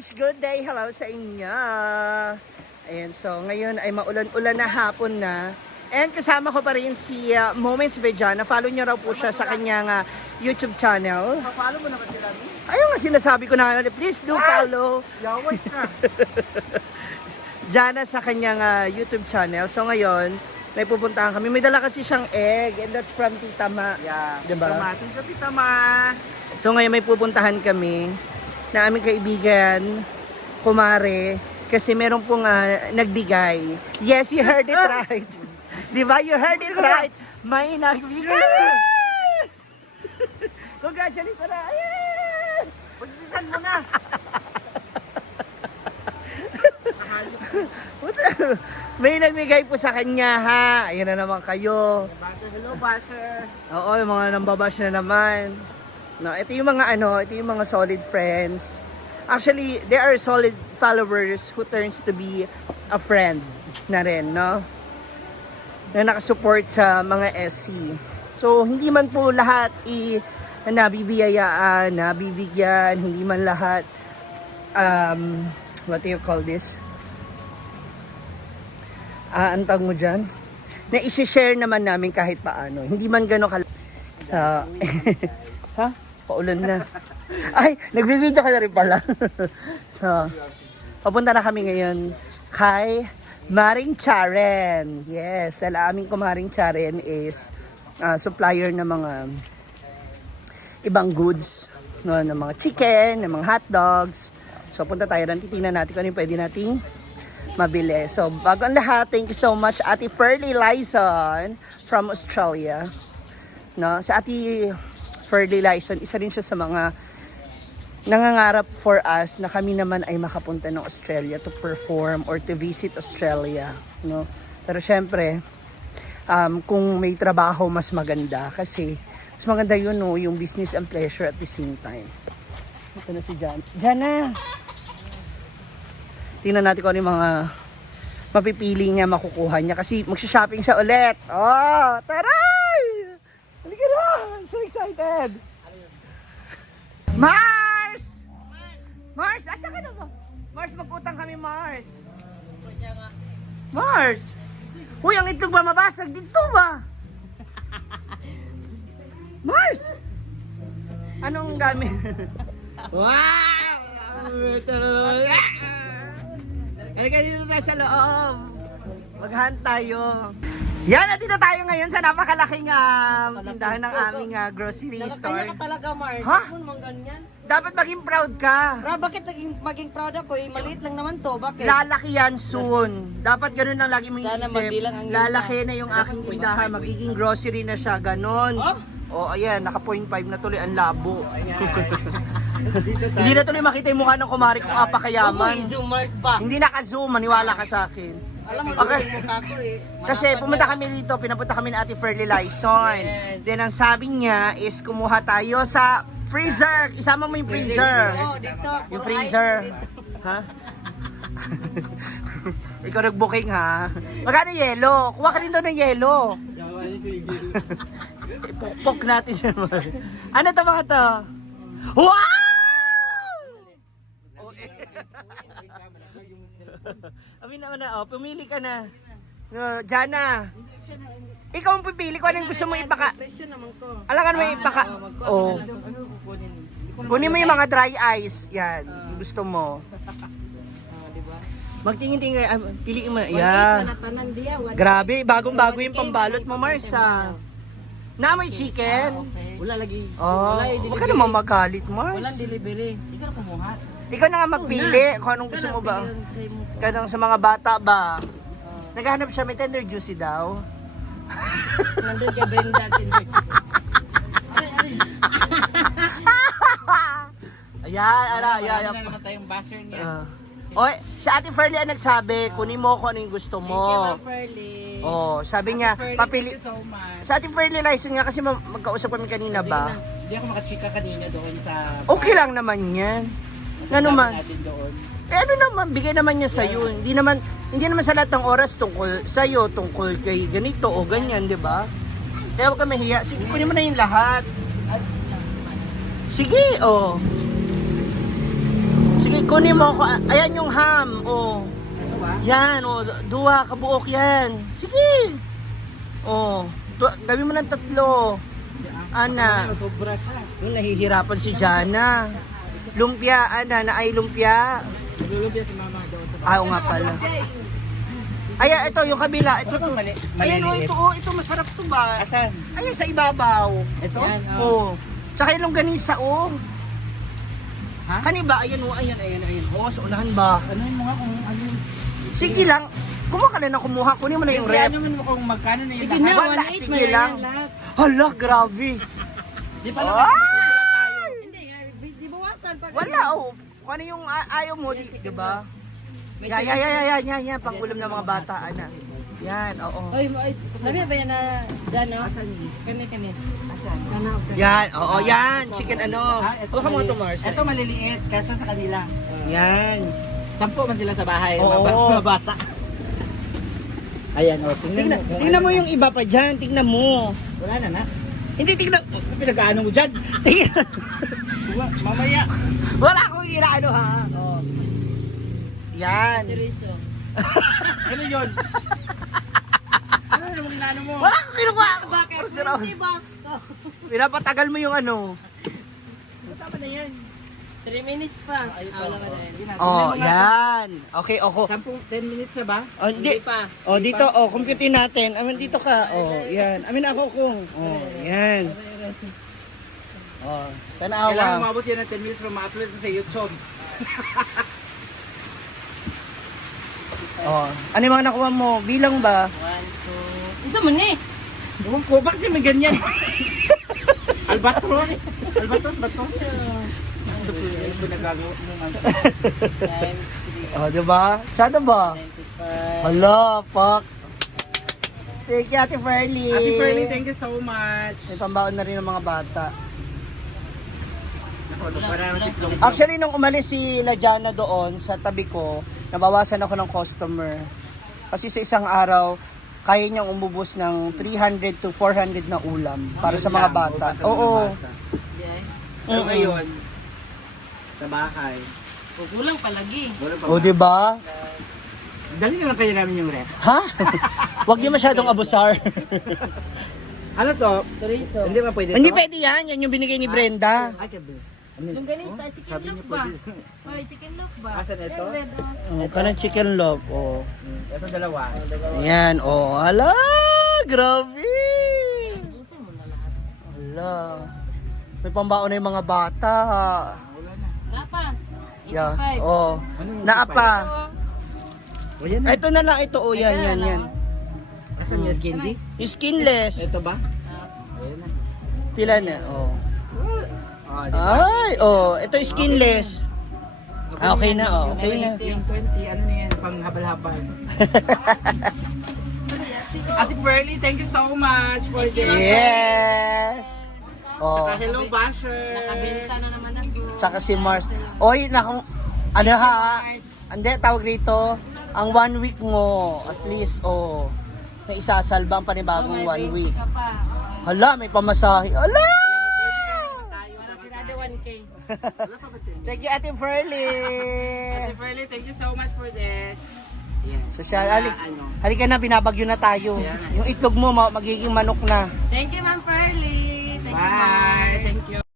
moms, good day. Hello sa inyo. Ayan, so ngayon ay maulan-ulan na hapon na. And kasama ko pa rin si Moments Bejana. Follow niyo raw po siya sa kanyang YouTube channel. Paano mo naman sila? Ayun nga sinasabi ko na, please do follow Yaway ka. Jana sa kanyang YouTube channel. So ngayon, may pupuntahan kami. May dala kasi siyang egg and that's from Tita Ma. Yeah. Diba? Tamating ka, Tita Ma. So ngayon may pupuntahan kami na aming kaibigan, kumare, kasi meron pong nagbigay. Yes, you heard it right. Di ba? You heard it right. May nagbigay. Yes! Congratulations para. Yes! Pagbisan mo na. May nagbigay po sa kanya ha. Ayan na naman kayo. Basher, hello, Basher. Oo, yung mga nambabash na naman. No, ito yung mga ito yung mga solid friends. Actually, they are solid followers who turns to be a friend na rin, no? Na nakasupport sa mga SC. So, hindi man po lahat nabibiyayaan, nabibigyan, hindi man lahat what do you call this? Antag mo dyan? Na i-share naman namin kahit paano. Hindi man gano'n ha? Paulan na. Ay, nagbibideo ka na rin pala. So, papunta na kami ngayon kay Maring Charen. Yes, dahil aming kumaring Charen is supplier ng mga ibang goods, no, ng mga chicken, ng mga hot dogs. So, punta tayo rin. Titingnan natin kung ano yung pwede nating mabili. So, bago ang lahat, thank you so much Ate Ferlie Lyson from Australia. No, sa Ate Ferlie Lyson, isa rin siya sa mga nangangarap for us na kami naman ay makapunta ng Australia to perform or to visit Australia, no? Pero syempre, kung may trabaho mas maganda kasi mas maganda yun, no, yung business and pleasure at the same time. Ito na si Jana. Jana! Tingnan natin kung ano yung mga mapipili niya, makukuha niya kasi magsha-shopping siya ulit. Oh, taray! Halika na! I'm so excited! Mars! Mars! Asa ka na ba? Mars, mag-utang kami, Mars. Mars! Uy, ang itlog ba mabasag? Dito ba? Mars! Anong gamit? Wow! Halika dito tayo sa loob. Mag-hunt tayo. Yan, nandito tayo ngayon sa napakalaking tindahan ng aming grocery store. Kanya ka talaga, Mars. Ha? Kung mang ganyan. Dapat maging proud ka. Bakit maging proud ako? Maliit lang naman to. Bakit? Lalaki yan soon. Dapat ganun lang lagi mong Sana iisip. magbilang ang Lalaki na yung aking tindahan. Magiging grocery na siya. Ganon. Oh? Ayan. Naka 0.5 na tuloy ang labo. Hindi na tuloy makita yung mukha ng kumari kung apakayaman. Zoom, Mars ba? Hindi naka-zoom. Maniwala ka sa akin. Alam mo, Okay. yung mukha ko eh. Kasi pumunta kami dito, pinapunta kami ni Ate Ferlie Lyson. Yes. Then ang sabi niya is kumuha tayo sa freezer. Isama mo yung freezer. Oh, dito. Yung puro freezer. ice dito. Ha? Ikaw nag-booking ha? Magkano yelo? Kuha ka rin doon ng yelo. Ipukpok natin siya. Ano to mga to? Wow! Amin naman na, pumili ka na. Jana, ikaw ang pipili ko anong gusto mo ipaka. Presyo naman ko. Alangan mo ipaka. Oh. Kunin mo yung mga dry ice. Yan, yung gusto mo. Magtingin-tingin, piliin mo. Yeah. Grabe, bagong-bago yung pambalot mo, Marsa. Na may chicken. Wala lagi. Oh, huwag ka naman magalit, Walang Mars. delivery. Ikaw na kumuha. Ikaw na nga magpili kung anong gusto mo ba. Kanang sa mga bata ba? Naghahanap siya, may tender juicy daw. Nandun ka Brenda. Ayan, ayan. Ano naman tayong basher niya. Oy, si Ate Ferlie ang nagsabi, kunin mo kung ano yung gusto Thank you, mo. Ma'am Ferlie. Oh, sabi niya, papili. Thank you so much. Sa Ate Ferlie Lyson nga kasi magkausap kami kanina ba? Hindi ako makachika kanina doon sa... Okay lang naman yan. Ano man? natin doon. Ano naman, bigay naman niya sa'yo. Hindi naman sa lahat ng oras tungkol sa'yo, tungkol kay ganito o ganyan, di ba? Kaya huwag ka mahiya. Sige, kunin mo na yung lahat. Sige, oh. Sige, kunin mo ako. Ayan yung ham. Oh. Ito ba? Yan, oh. Duwa, kabuok yan. Sige. Oh. Gawin mo ng 3. Ana. Sobra siya. Nahihirapan si Jana. Lumpia, Ana. Na ay lumpia. Lulubi si mama doon sa Ah, oo nga pala. Ayan, ito yung kabila. Ito. Ito mali. Ayan, oh, ito, oh. Ito masarap to ba? Asan? Ayan, sa ibabaw. Ito? Yan, Oh. Tsaka yung longganisa, oh. Ha? Kaniba, ayan, oh. Ayan. Oh, sa unahan ba? Ano yung mga kung ano yung... Sige lang. Kumuha ka na kumuha. Kunin mo na yung rep. Ano mo kung magkano na yung Sige lahat? na, Wala, 1.8 sige lang. lahat. Hala, grabe. Di pa Ah! tayo. Hindi, di bawasan pa. Wala, oh. Kung ano yung ayaw mo, di ba? Yan. Pangulam ng mga bata, ana. Yan, oo. Oy, labi ba yan na dyan, no? Kani. Asan? Yan, oo, yan. Chicken ano. Ito Huwag ka mo ito, Mars. Ito maliliit kaysa sa kanila. Yan. 10 man sila sa bahay. Oo. Mga bata. Ayan, o. Tingnan mo yung iba pa dyan. Tingnan mo. Wala na. Hindi, tingnan. Ano pinag-ano mo dyan? Tingnan. Mamaya. Wala akong inaano, ha. Oh. Yan. Chorizo. Ano yun? Ano naman inaano mo? Wala akong kinukuha. Bakit? Pinapatagal mo yung ano. Tama na yan. 3 minutes pa. Wala ka na yan. Oh, yan. Okay, ako. 10 minutes na ba? Oh, hindi. pa. Oh, dito, oh, computerin natin. Amin, dito ka. Oh, yan. Amin ako kung. Oh, yan. Oh, Kailangan tanawa. umabot yan ng 10 minutes para ma-upload sa YouTube. Oh, ano yung mga nakuha mo? Bilang ba? 1, 2. Isa mo ni. Ewan ko, bakit may ganyan? Albatros. Albatros ba to? Ito nagagawa mo nga. Times Oh, diba? Sada ba? 3, 95. Hala, fuck. Thank you, Ate Ferlie. Happy Fernie, thank you so much. May pambaon na rin ng mga bata. Para masiklong. Actually, nung umalis si Lajana doon sa tabi ko, nabawasan ako ng customer. Kasi sa isang araw, kaya niyang umubos ng 300 to 400 na ulam para sa mga bata. Oo. Pero ngayon, sa bahay, Kulang palagi. wala pa O, ba? diba? Dali na lang kayo namin yung ref. Ha? Huwag niyo masyadong abusar. Ano to? Chorizo. Hindi ba pwede to? Hindi pwede yan. Yan yung binigay ni Brenda. Ay, kabi. Yung ganisa, chicken Sabi look niyo ba? pwede. Oy, chicken look ba? Asan ito? Yung red, oh. Oh, kanang chicken log. Oh. Ito dalawa. Ayan. Oh, hala. Grabe. Ubusin mo na lahat. Hala. May pambaon na yung mga bata. Wala na. Wala pa. Yeah. 85. Oh. Ano yung Naapa. O yan na. Ito na lang. Ito. Oh, yan. Asan yung candy? Yung skinless. Ito ba? Ayan na. Pila na. Oh. Oh, di ba? Ay. Oh. Ito yung skinless. Ah, okay na. Oh. Okay na. Yung 20, ano na yan, pang habal-habal. Ate Ferlie, thank you so much for this. Yes. Oh. Hello, Basher. Nakabenta na naman ako. Tsaka si Mars. Oy, nakong, ano ha? Hindi, tawag rito, ang 1 week mo, at least, oh, may isasalba ang panibagong 1 week. Ka pa. Hala, may pamasahe. Hala! Para sinada 1K. Thank you, Ate Ferlie. Ate Ferlie, thank you so much for this. Yan. Social, Ano? halika na, binabagyo na tayo. Yung itlog mo, magiging manok na. Thank you, Ma'am Pearly. Thank you, Bye. Mars. Thank you.